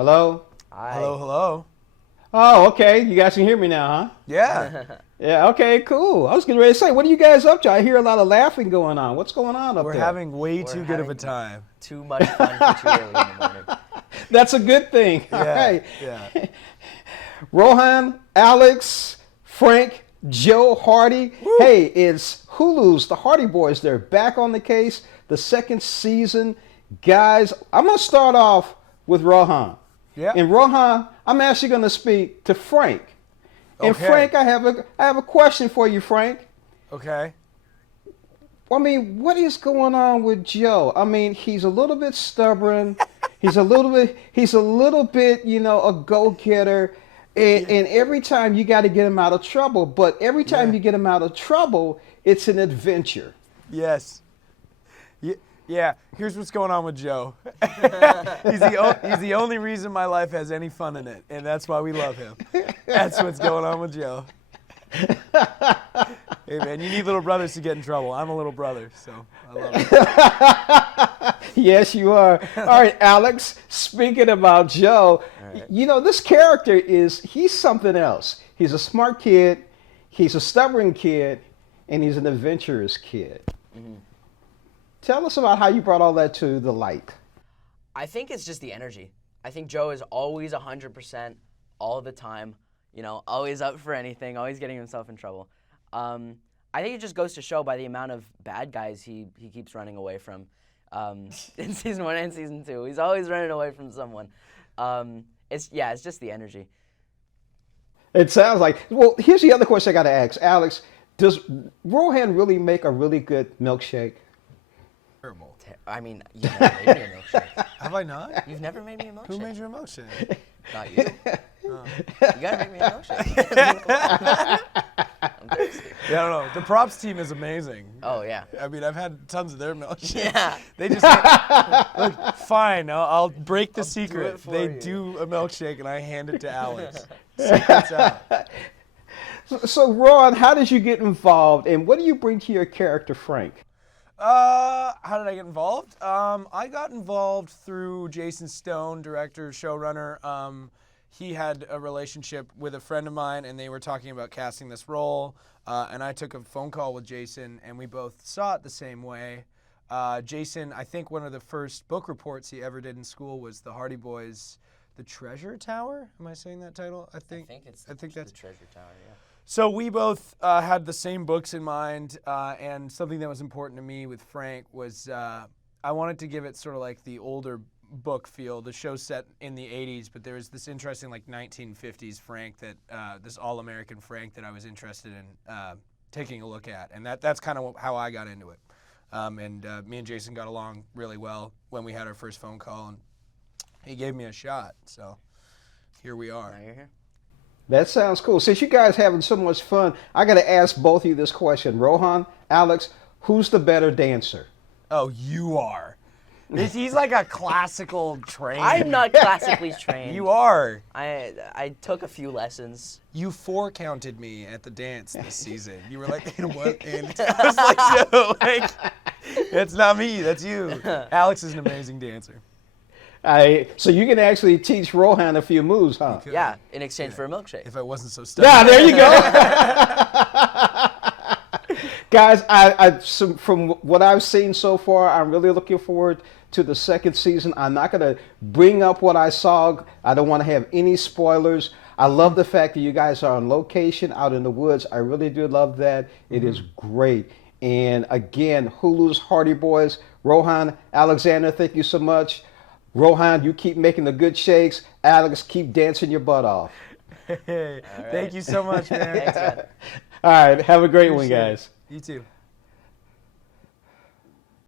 Hello? Hi. Hello, hello. Oh, okay. You guys can hear me now, huh? Yeah. Yeah, okay, cool. I was getting ready to say, what are you guys up to? I hear a lot of laughing going on. What's going on up We're there? having way We're too good of a having time. Too much fun for too early in the morning. That's a good thing. All Yeah, right. yeah. Rohan, Alex, Frank, Joe, Hardy. Woo. Hey, it's Hulu's The Hardy Boys. They're back on the case, the second season. Guys, I'm going to start off with Rohan. Yeah. And Rohan, I'm actually going to speak to Frank. And Okay. Frank, I have a question for you, Frank. Okay. I mean, what is going on with Joe? I mean, he's a little bit stubborn. He's a little bit, a go-getter. And every time you got to get him out of trouble. But every time you get him out of trouble, it's an adventure. Yes. Yeah. Here's what's going on with Joe. He's the only reason my life has any fun in it, and that's why we love him. That's what's going on with Joe. Hey man, you need little brothers to get in trouble. I'm a little brother, so I love it. Yes, you are. All right, Alex, speaking about Joe, this character he's something else. He's a smart kid, he's a stubborn kid, and he's an adventurous kid. Mm-hmm. Tell us about how you brought all that to the light. I think it's just the energy. I think Joe is always 100% all the time, always up for anything, always getting himself in trouble. I think it just goes to show by the amount of bad guys he keeps running away from in season 1 and season 2. He's always running away from someone. It's just the energy. It sounds like, well, here's the other question I got to ask. Alex, does Rohan really make a really good milkshake? Terrible. I mean, you've never made me a milkshake. Have I not? You've never made me a milkshake. Who made you a milkshake? Not you. Oh. You gotta make me a milkshake. I'm thirsty. Yeah, I don't know. The props team is amazing. Oh, yeah. I mean, I've had tons of their milkshakes. Yeah. They just look, fine. I'll break the secret. for They you. do a milkshake and I hand it to Alex. Secret's out. So, Ron, how did you get involved, and what do you bring to your character, Frank? How did I get involved? I got involved through Jason Stone, director, showrunner. He had a relationship with a friend of mine, and they were talking about casting this role. And I took a phone call with Jason, and we both saw it the same way. Jason, I think one of the first book reports he ever did in school was The Hardy Boys, The Treasure Tower. Am I saying that title? I think that's the Treasure Tower, yeah. So we both had the same books in mind, and something that was important to me with Frank was I wanted to give it sort of like the older book feel. The show's set in the 80s, but there was this interesting 1950s Frank this all-American Frank that I was interested in taking a look at, and that's kind of how I got into it. And me and Jason got along really well when we had our first phone call, and he gave me a shot, so here we are. Now you're here. That sounds cool. Since you guys having so much fun, I got to ask both of you this question. Rohan, Alex, who's the better dancer? Oh, you are. He's like a classical trained. I'm not classically trained. You are. I took a few lessons. You 4-counted me at the dance this season. You were like, and what? And I was like, no, that's not me. That's you. Alex is an amazing dancer. So you can actually teach Rohan a few moves, huh? Yeah, in exchange for a milkshake. If I wasn't so stubborn. Yeah, there you go. Guys, from what I've seen so far, I'm really looking forward to the second season. I'm not going to bring up what I saw. I don't want to have any spoilers. I love the fact that you guys are on location out in the woods. I really do love that. It is great. And again, Hulu's Hardy Boys. Rohan, Alexander, thank you so much. Rohan, you keep making the good shakes. Alex, keep dancing your butt off. Hey, thank you so much, man. Thanks, man. All right, have a great one, guys. You too.